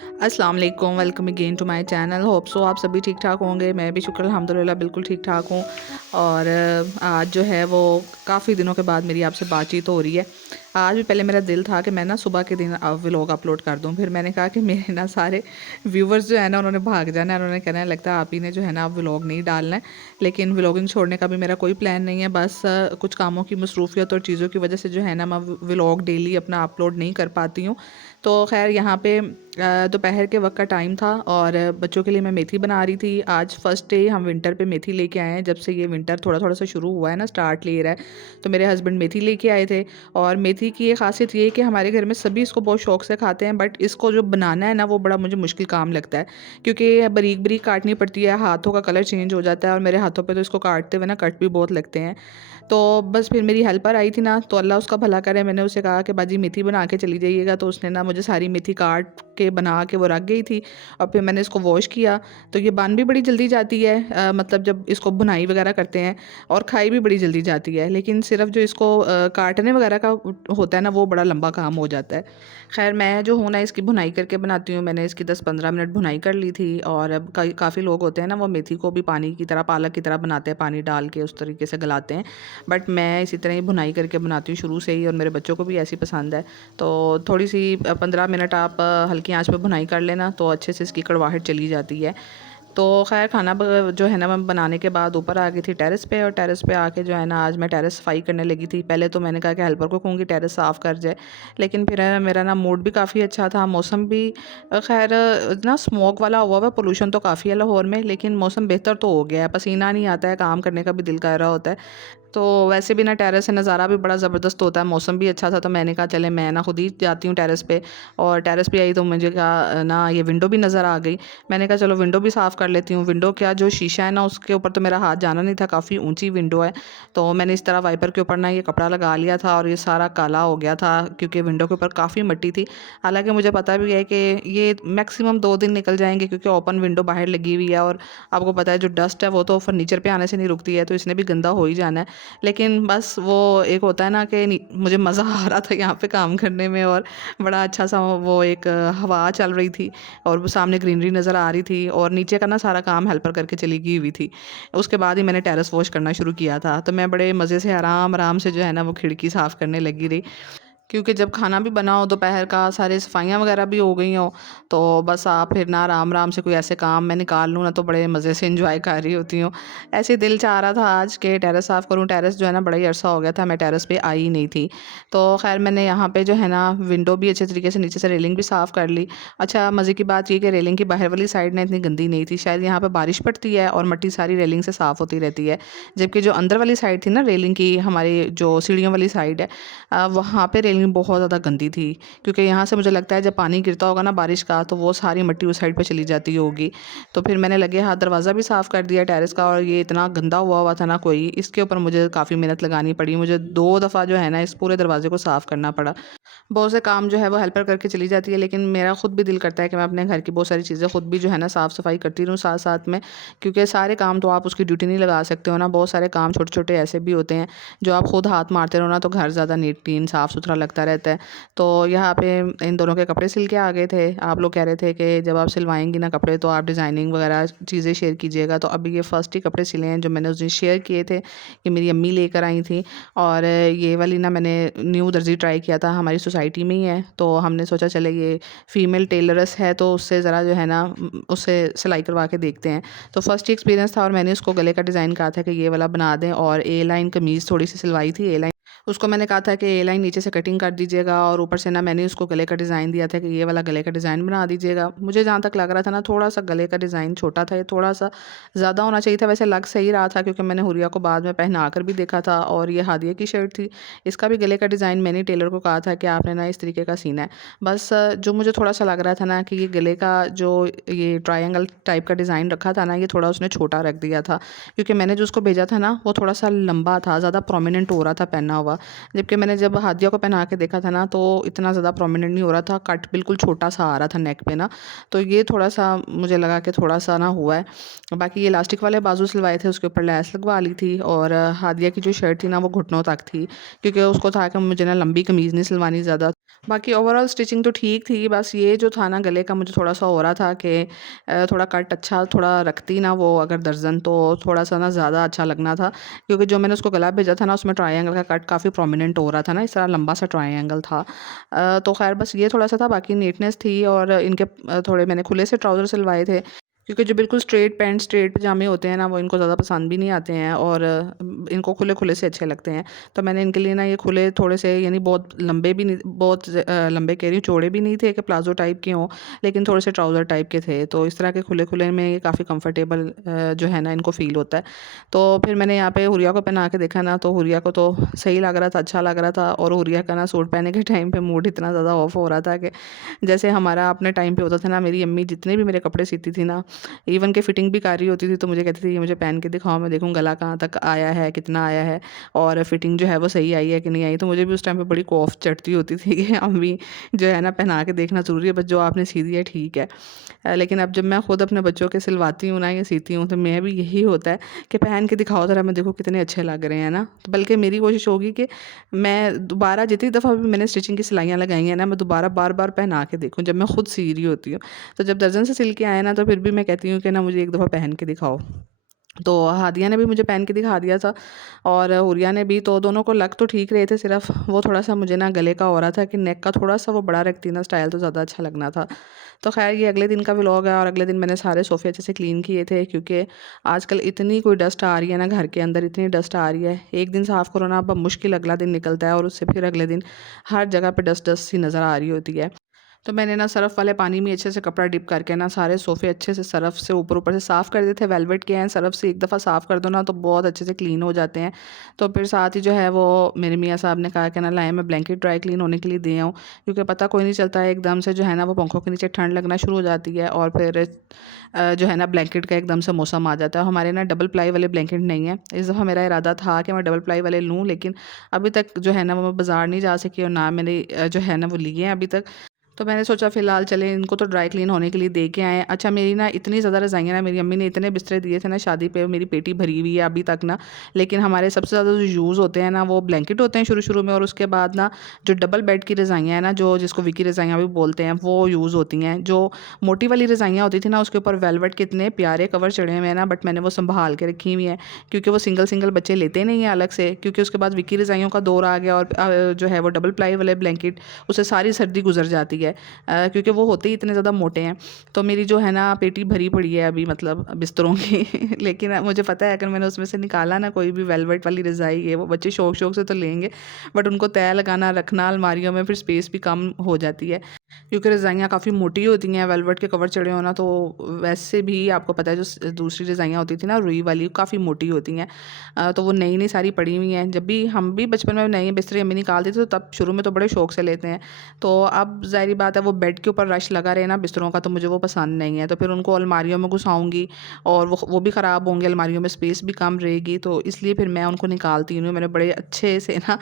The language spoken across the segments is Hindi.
अस्सलाम वालेकुम, welcome again to my channel. Hope so आप सभी ठीक ठाक होंगे। मैं भी शुक्र अल्हम्दुलिल्लाह बिल्कुल ठीक ठाक हूँ। और आज जो है वो काफ़ी दिनों के बाद मेरी आपसे बातचीत हो रही है। आज भी पहले मेरा दिल था कि मैं ना सुबह के दिन व्लॉग अपलोड कर दूँ, फिर मैंने कहा कि मेरे ना सारे व्यूवर्स जो है ना उन्होंने भाग जाना है, उन्होंने कहना है लगता है आप ही ने जो है ना अब व्लॉग नहीं डालना है। लेकिन व्लॉगिंग छोड़ने का भी मेरा कोई प्लान नहीं है, बस कुछ कामों की मसरूफियत और चीज़ों की वजह से जो है ना मैं व्लॉग डेली अपना अपलोड नहीं कर पाती हूँ। तो खैर यहाँ पे दोपहर के वक्त का टाइम था और बच्चों के लिए मैं मेथी बना रही थी। आज फर्स्ट डे हम विंटर पे मेथी लेके आए हैं। जब से ये विंटर थोड़ा थोड़ा सा शुरू हुआ है ना, स्टार्ट ले रहा है, तो मेरे हस्बैंड मेथी लेके आए थे। और मेथी की ये खासियत ये है कि हमारे घर में सभी इसको बहुत शौक से खाते हैं, बट इसको जो बनाना है ना वो बड़ा मुझे मुश्किल काम लगता है, क्योंकि बारीक बारीक काटनी पड़ती है, हाथों का कलर चेंज हो जाता है और मेरे हाथों पे तो इसको काटते हुए ना कट भी बहुत लगते हैं। तो बस फिर मेरी हेल्पर आई थी ना, तो अल्लाह उसका भला करे, मैंने उसे कहा कि बाजी मेथी बना के चली जाइएगा, तो उसने ना मुझे सारी मेथी काट के बना के वो रख गई थी। और फिर मैंने इसको वॉश किया, तो ये बन भी बड़ी जल्दी जाती है, मतलब जब इसको बुनाई वगैरह करते हैं, और खाई भी बड़ी जल्दी जाती है। लेकिन सिर्फ जो इसको काटने वगैरह का होता है ना वो बड़ा लंबा काम हो जाता है। खैर मैं जो हूँ ना इसकी भुनाई करके बनाती हूँ। मैंने इसकी 10-15 मिनट भुनाई कर ली थी। और अब काफ़ी लोग होते हैं ना वो मेथी को भी पानी की तरह, पालक की तरह बनाते हैं, पानी डाल के उस तरीके से गलाते हैं। बट मैं इसी तरह ही भुनाई करके बनाती हूँ शुरू से ही, और मेरे बच्चों को भी ऐसी पसंद है। तो थोड़ी सी 15 मिनट आप हल्की आंच पे भुनाई कर लेना तो अच्छे से इसकी कड़वाहट चली जाती है। तो खैर खाना जो है ना मैं बनाने के बाद ऊपर आ गई थी टेरेस पे, और टेरेस पे आके जो है ना आज मैं टेरेस सफाई करने लगी थी। पहले तो मैंने कहा कि हेल्पर को कहूँगी टेरेस साफ़ कर जाए, लेकिन फिर मेरा ना मूड भी काफ़ी अच्छा था, मौसम भी खैर ना स्मोक वाला हुआ हुआ, पोल्यूशन तो काफ़ी है लाहौर में, लेकिन मौसम बेहतर तो हो गया है, पसीना नहीं आता है, काम करने का भी दिल कर रहा होता है। तो वैसे भी ना टेरेस से नज़ारा भी बड़ा ज़बरदस्त होता है, मौसम भी अच्छा था, तो मैंने कहा चले मैं ना खुद ही जाती हूँ टेरेस पे। और टेरेस पे आई तो मुझे कहा ना ये विंडो भी नज़र आ गई। मैंने कहा चलो विंडो भी साफ़ कर लेती हूँ। विंडो क्या जो शीशा है ना उसके ऊपर तो मेरा हाथ जाना नहीं था, काफ़ी ऊंची विंडो है। तो मैंने इस तरह वाइपर के ऊपर ना ये कपड़ा लगा लिया था, और ये सारा काला हो गया था क्योंकि विंडो के ऊपर काफ़ी मिट्टी थी। हालांकि मुझे पता भी है कि ये मैक्सिमम 2 दिन निकल जाएंगे, क्योंकि ओपन विंडो बाहर लगी हुई है, और आपको पता है जो डस्ट है वो तो फर्नीचर पे आने से नहीं रुकती है, तो इसने भी गंदा हो ही जाना है। लेकिन बस वो एक होता है ना कि मुझे मज़ा आ रहा था यहाँ पे काम करने में, और बड़ा अच्छा सा वो एक हवा चल रही थी, और वो सामने ग्रीनरी नज़र आ रही थी, और नीचे का ना सारा काम हेल्पर करके चली गई हुई थी। उसके बाद ही मैंने टेरेस वॉश करना शुरू किया था, तो मैं बड़े मज़े से आराम आराम से जो है ना वो खिड़की साफ़ करने लगी रही। क्योंकि जब खाना भी बना हो दोपहर का, सारी सफाइयाँ वगैरह भी हो गई हों, तो बस आप फिर ना आराम आराम से कोई ऐसे काम मैं निकाल लूँ ना, तो बड़े मज़े से इंजॉय कर रही होती हूँ। ऐसे दिल चाह रहा था आज के टेरेस साफ़ करूँ। टेरेस जो है ना बड़ा ही अरसा हो गया था मैं टेरेस पे आई ही नहीं थी। तो खैर मैंने यहाँ पे जो है ना विंडो भी अच्छे तरीके से, नीचे से रेलिंग भी साफ़ कर ली। अच्छा मज़े की बात ये कि रेलिंग की बाहर वाली साइड ना इतनी गंदी नहीं थी, शायद यहाँ पे बारिश पड़ती है और मिट्टी सारी रेलिंग से साफ़ होती रहती है। जबकि जो अंदर वाली साइड थी ना रेलिंग की, हमारी जो सीढ़ियों वाली साइड है, वहाँ पे रेलिंग बहुत ज़्यादा गंदी थी, क्योंकि यहाँ से मुझे लगता है जब पानी गिरता होगा ना बारिश का, तो वो सारी मिट्टी उस साइड पे चली जाती होगी। तो फिर मैंने लगे हाथ दरवाज़ा भी साफ़ कर दिया टेरेस का, और ये इतना गंदा हुआ हुआ था ना कोई, इसके ऊपर मुझे काफ़ी मेहनत लगानी पड़ी। मुझे 2 दफ़ा जो है ना इस पूरे दरवाजे को साफ़ करना पड़ा। बहुत से काम जो है वो हेल्पर करके चली जाती है, लेकिन मेरा खुद भी दिल करता है कि मैं अपने घर की बहुत सारी चीज़ें खुद भी जो है ना साफ़ सफाई करती रहूँ साथ साथ में, क्योंकि सारे काम तो आप उसकी ड्यूटी नहीं लगा सकते हो ना। बहुत सारे काम छोटे छोटे ऐसे भी होते हैं जो आप खुद हाथ मारते रहो ना, तो घर ज़्यादा नीट क्लीन साफ़ सुथरा लगता रहता है। तो यहाँ पे इन दोनों के कपड़े सिल के आ गए थे। आप लोग कह रहे थे कि जब आप सिलवाएंगी ना कपड़े तो आप डिज़ाइनिंग वगैरह चीज़ें शेयर कीजिएगा, तो अभी ये फर्स्ट ही कपड़े सिले हैं जो मैंने उस दिन शेयर किए थे कि मेरी अम्मी लेकर आई थी। और ये वाली ना मैंने न्यू दर्जी ट्राई किया था, हमारी सोसाइटी में ही है, तो हमने सोचा चले ये फ़ीमेल टेलरस है तो उससे ज़रा जो है ना उससे सिलाई करवा के देखते हैं। तो फर्स्ट ही एक्सपीरियंस था, और मैंने उसको गले का डिज़ाइन कहा था कि ये वाला बना दें, और ए लाइन कमीज़ थोड़ी सी सिलवाई थी। ए लाइन उसको मैंने कहा था कि ए लाइन नीचे से कटिंग कर दीजिएगा, और ऊपर से ना मैंने उसको गले का डिज़ाइन दिया था कि ये वाला गले का डिज़ाइन बना दीजिएगा। मुझे जहाँ तक लग रहा था ना थोड़ा सा गले का डिज़ाइन छोटा था, ये थोड़ा सा ज़्यादा होना चाहिए था। वैसे लग सही रहा था, क्योंकि मैंने हुरिया को बाद में पहना कर भी देखा था, और ये हादिया की शर्ट थी, इसका भी गले का डिज़ाइन मैंने टेलर को कहा था कि आपने ना इस तरीके का सीना है। बस जो मुझे थोड़ा सा लग रहा था ना कि ये गले का जो ये ट्रायंगल टाइप का डिज़ाइन रखा था ना, ये थोड़ा उसने छोटा रख दिया था, क्योंकि मैंने जो उसको भेजा था ना वो थोड़ा सा लंबा था, ज़्यादा प्रोमिनेंट हो रहा था पहना हुआ। जबकि मैंने जब हादिया को पहना के देखा था ना तो इतना ज़्यादा प्रोमिनेंट नहीं हो रहा था, कट बिल्कुल छोटा सा आ रहा था नेक पे ना। तो ये थोड़ा-सा मुझे लगा कि थोड़ा-सा ना हुआ है। बाकी ये इलास्टिक वाले बाजू सिलवाए थे, उसके ऊपर लैस लगवा ली थी, और हादिया की जो शर्ट थी ना वो घुटनों तक थी, क्योंकि उसको था कि मुझे ना लंबी कमीज़ नहीं सिलवानी ज़्यादा। बाकी ओवरऑल स्टिचिंग तो ठीक थी, बस ये जो था ना गले का मुझे थोड़ा-सा हो रहा था कि थोड़ा कट अच्छा थोड़ा रखती ना वो अगर दर्जन, तो थोड़ा-सा ना ज़्यादा अच्छा लगना था। क्योंकि जो मैंने उसको गला भेजा था ना उसमें ट्रायंगल का कट काफ़ी प्रोमिनेंट हो रहा था ना, इस तरह लंबा सा ट्रायंगल था। तो ख़ैर बस ये थोड़ा-सा था, बाकी नीटनेस थी। और इनके थोड़े मैंने खुले से ट्राउज़र सिलवाए थे, क्योंकि जो बिल्कुल स्ट्रेट पैंट, स्ट्रेट पजामे होते हैं ना वो इनको ज़्यादा पसंद भी नहीं आते हैं, और इनको खुले-खुले से अच्छे लगते हैं। तो मैंने इनके लिए ना ये खुले थोड़े से, यानी बहुत लंबे भी नहीं, बहुत लंबे कह रही हूँ, चौड़े भी नहीं थे कि प्लाज़ो टाइप के हों, लेकिन थोड़े से ट्राउज़र टाइप के थे। तो इस तरह के खुले-खुले में ये काफ़ी कंफर्टेबल जो है ना इनको फ़ील होता है। तो फिर मैंने यहाँ पे हुरिया को पहना के देखा ना, तो हुरिया को तो सही लग रहा था, अच्छा लग रहा था। और हुरिया का ना सूट पहनने के टाइम पे मूड इतना ज़्यादा ऑफ हो रहा था कि जैसे हमारा अपने टाइम पे होता था ना, मेरी अम्मी जितने भी मेरे कपड़े सीती थी ना, इवन के फिटिंग भी कर रही होती थी तो मुझे कहती थी, "ये मुझे पहन के दिखाओ, मैं देखूँ गला कहाँ तक आया है, कितना आया है, और फिटिंग जो है वो सही आई है कि नहीं आई।" तो मुझे भी उस टाइम पे बड़ी खौफ चढ़ती होती थी कि अम्मी जो है ना पहना के देखना ज़रूरी है, बस जो आपने सी दिया ठीक है। लेकिन अब जब मैं खुद अपने बच्चों के सिलवाती हूँ ना या सीती हूँ, तो मैं भी यही होता है कि पहन के दिखाओ ज़रा, मैं देखो कितने अच्छे लग रहे हैं ना। तो बल्कि मेरी कोशिश होगी कि मैं दोबारा जितनी दफ़ा भी मैंने स्टिचिंग की सिलाइयाँ लगाई हैं ना, मैं दोबारा बार-बार पहना के देखूँ जब मैं खुद सी रही होती हूँ। तो जब दर्जन से सिल के आए ना, तो फिर भी मैं कहती हूँ कि ना मुझे एक दफ़ा पहन के दिखाओ। तो हादिया ने भी मुझे पहन के दिखा दिया था, और हुरिया ने भी, तो दोनों को लग तो ठीक रहे थे, सिर्फ़ वो थोड़ा-सा मुझे ना गले का हो रहा था कि नेक का थोड़ा-सा वो बड़ा रखती ना स्टाइल, तो ज़्यादा अच्छा लगना था। तो ख़ैर ये अगले दिन का व्लॉग है, और अगले दिन मैंने सारे सोफ़े अच्छे से क्लीन किए थे, क्योंकि आजकल इतनी कोई डस्ट आ रही है ना घर के अंदर, इतनी डस्ट आ रही है। एक दिन साफ़ करो ना, अब मुश्किल अगला दिन निकलता है, और उससे फिर अगले दिन हर जगह पे डस्ट-डस्ट सी नज़र आ रही होती है। तो मैंने ना सर्फ़ वाले पानी में अच्छे से कपड़ा डिप करके ना सारे सोफ़े अच्छे से सर्फ़ से ऊपर-ऊपर से साफ़ कर दिए थे। वेलवेट के हैं, सर्फ़ से एक दफ़ा साफ़ कर दो ना तो बहुत अच्छे से क्लीन हो जाते हैं। तो फिर साथ ही जो है वो मेरे मियाँ साहब ने कहा कि ना लाएँ मैं ब्लैंकेट ड्राई क्लीन होने के लिए दे आऊँ, क्योंकि पता कोई नहीं चलता है एकदम से जो है ना वो पंखों के नीचे ठंड लगना शुरू हो जाती है, और फिर जो है ना ब्लैंकेट का एकदम से मौसम आ जाता है। हमारे ना डबल प्लाई वाले ब्लैंकेट नहीं है। इस दफ़ा मेरा इरादा था कि मैं डबल प्लाई वाले लूँ, लेकिन अभी तक जो है ना वो मैं बाज़ार नहीं जा सकी, और ना मैंने जो है ना वो लिए हैं अभी तक। तो मैंने सोचा फ़िलहाल चलें इनको तो ड्राई क्लीन होने के लिए दे के आएँ। अच्छा, मेरी ना इतनी ज़्यादा रज़ाइयाँ ना, मेरी अम्मी ने इतने बिस्तरे दिए थे ना शादी पे, मेरी पेटी भरी हुई है अभी तक ना। लेकिन हमारे सबसे ज़्यादा जो यूज़ होते हैं ना वो ब्लैंकेट होते हैं शुरू-शुरू में, और उसके बाद ना जो डबल बेड की रज़ाइयाँ हैं ना, जो जिसको विकी रज़ाइयाँ भी बोलते हैं, वो यूज़ होती हैं। जो मोटी वाली रज़ाइयाँ होती थी ना उसके ऊपर वेलवेट के इतने प्यारे कवर चढ़े हुए हैं ना, बट मैंने वो सँभाल के रखी हुई हैं, क्योंकि वो सिंगल-सिंगल बच्चे लेते नहीं हैं अलग से, क्योंकि उसके बाद विकी रज़ाइयों का दौर आ गया, और जो है वो डबल प्लाई वाले ब्लैंकेट, उससे सारी सर्दी गुज़र जाती है। क्योंकि वो होते ही इतने ज़्यादा मोटे हैं। तो मेरी जो है ना पेटी भरी पड़ी है अभी, मतलब बिस्तरों की लेकिन मुझे पता है अगर मैंने उसमें से निकाला ना कोई भी वेलवेट वाली रज़ाई है, वो बच्चे शौक-शौक से तो लेंगे, बट उनको तय लगाना, रखना अलमारियों में, फिर स्पेस भी कम हो जाती है। क्योंकि रज़ाइयाँ काफ़ी मोटी होती हैं, वेलवेट के कवर चढ़े हो ना, तो वैसे भी आपको पता है जो दूसरी रज़ाइयाँ होती थी ना रुई वाली, काफ़ी मोटी होती हैं। तो वो नई-नई सारी पड़ी हुई हैं। जब भी हम भी बचपन में नई बिस्तरे अम्मी निकालती थी, तो तब शुरू में तो बड़े शौक से लेते हैं। तो अब ज़ाहिर-सी बात है वो बेड के ऊपर रश लगा रहे ना बिस्तरों का, तो मुझे वो पसंद नहीं है। तो फिर उनको अलमारियों में घुसाऊँगी, और वो भी ख़राब होंगे, अलमारियों में स्पेस भी कम रहेगी, तो इसलिए फिर मैं उनको निकालती नहीं हूँ। मैंने बड़े अच्छे से ना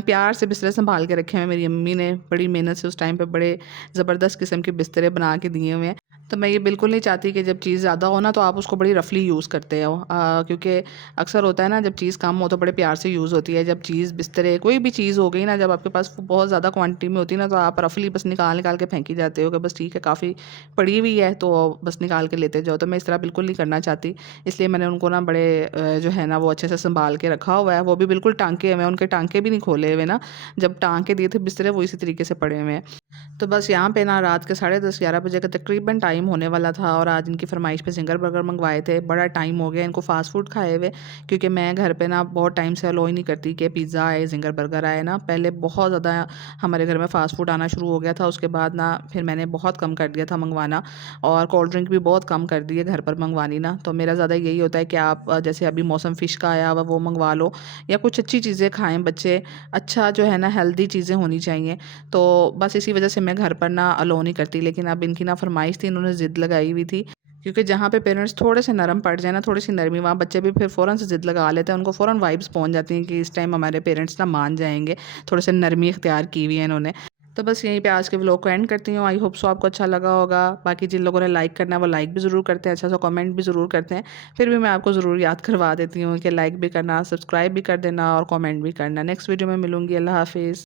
प्यार से बिस्तर सँभाल के रखे हुए हैं। मेरी अम्मी ने बड़ी मेहनत से उस टाइम पे बड़े ज़बरदस्त किस्म के बिस्तरे बना के दिए हुए हैं। तो मैं ये बिल्कुल नहीं चाहती कि जब चीज़ ज़्यादा हो ना तो आप उसको बड़ी रफ़ली यूज़ करते हो, क्योंकि अक्सर होता है ना जब चीज़ कम हो तो बड़े प्यार से यूज़ होती है। जब चीज़ बिस्तरे कोई भी चीज़ हो गई ना, जब आपके पास वो बहुत ज़्यादा क्वांटिटी में होती है ना, तो आप रफ़ली बस निकाल-निकाल के फेंक ही जाते हो कि बस ठीक है, काफ़ी पड़ी हुई है तो बस निकाल के लेते जाओ। तो मैं इस तरह बिल्कुल नहीं करना चाहती। इसलिए मैंने उनको ना बड़े जो है ना वो अच्छे से सँभाल के रखा हुआ है। वो भी बिल्कुल टाँके हुए हैं, उनके टाँके भी नहीं खोले हुए ना। जब टाँके दिए थे बिस्तरे वो इसी तरीके से पड़े हुए हैं। तो बस यहाँ पे ना रात के 10:30-11 बजे का तकरीबन टाइम होने वाला था, और आज इनकी फ़रमाइश पे ज़िंगर बर्गर मंगवाए थे। बड़ा टाइम हो गया इनको फ़ास्ट फ़ूड खाए हुए, क्योंकि मैं घर पे ना बहुत टाइम से अलाउ ही नहीं करती कि पिज़्ज़ा आए, ज़िंगर बर्गर आए ना। पहले बहुत ज़्यादा हमारे घर में फ़ास्ट फ़ूड आना शुरू हो गया था, उसके बाद ना फिर मैंने बहुत कम कर दिया था मंगवाना, और कोल्ड ड्रिंक भी बहुत कम कर दी है घर पर मंगवानी ना। तो मेरा ज़्यादा यही होता है कि आप जैसे अभी मौसम फ़िश का आया हुआ वो मंगवा लो, या कुछ अच्छी चीज़ें खाएँ बच्चे, अच्छा जो है ना हेल्दी चीज़ें होनी चाहिए। तो बस इसी वजह से मैं घर पर ना अलाउ नहीं करती, लेकिन अब इनकी ना फ़रमाइश थी, इन्होंने ज़िद लगाई हुई थी क्योंकि जहाँ पे पेरेंट्स थोड़े से नरम पड़ जाए ना, थोड़ी सी नरमी, वहाँ बच्चे भी फिर फ़ौरन से ज़िद लगा लेते हैं, उनको फ़ौरन वाइब्स पहुँच जाती हैं कि इस टाइम हमारे पेरेंट्स ना मान जाएँगे, थोड़े से नरमी इख्तियार की हुई है इन्होंने। तो बस यहीं पे आज के व्लॉग को एंड करती हूँ। आई होप सो आपको अच्छा लगा होगा। बाकी जिन लोगों ने लाइक करना है वो लाइक भी ज़रूर करते हैं, अच्छा सा कमेंट भी ज़रूर करते हैं। फिर भी मैं आपको ज़रूर याद करवा देती हूँ कि लाइक भी करना, सब्सक्राइब भी कर देना और कमेंट भी करना। नेक्स्ट वीडियो में मिलूँगी। अल्लाह हाफ़िज़।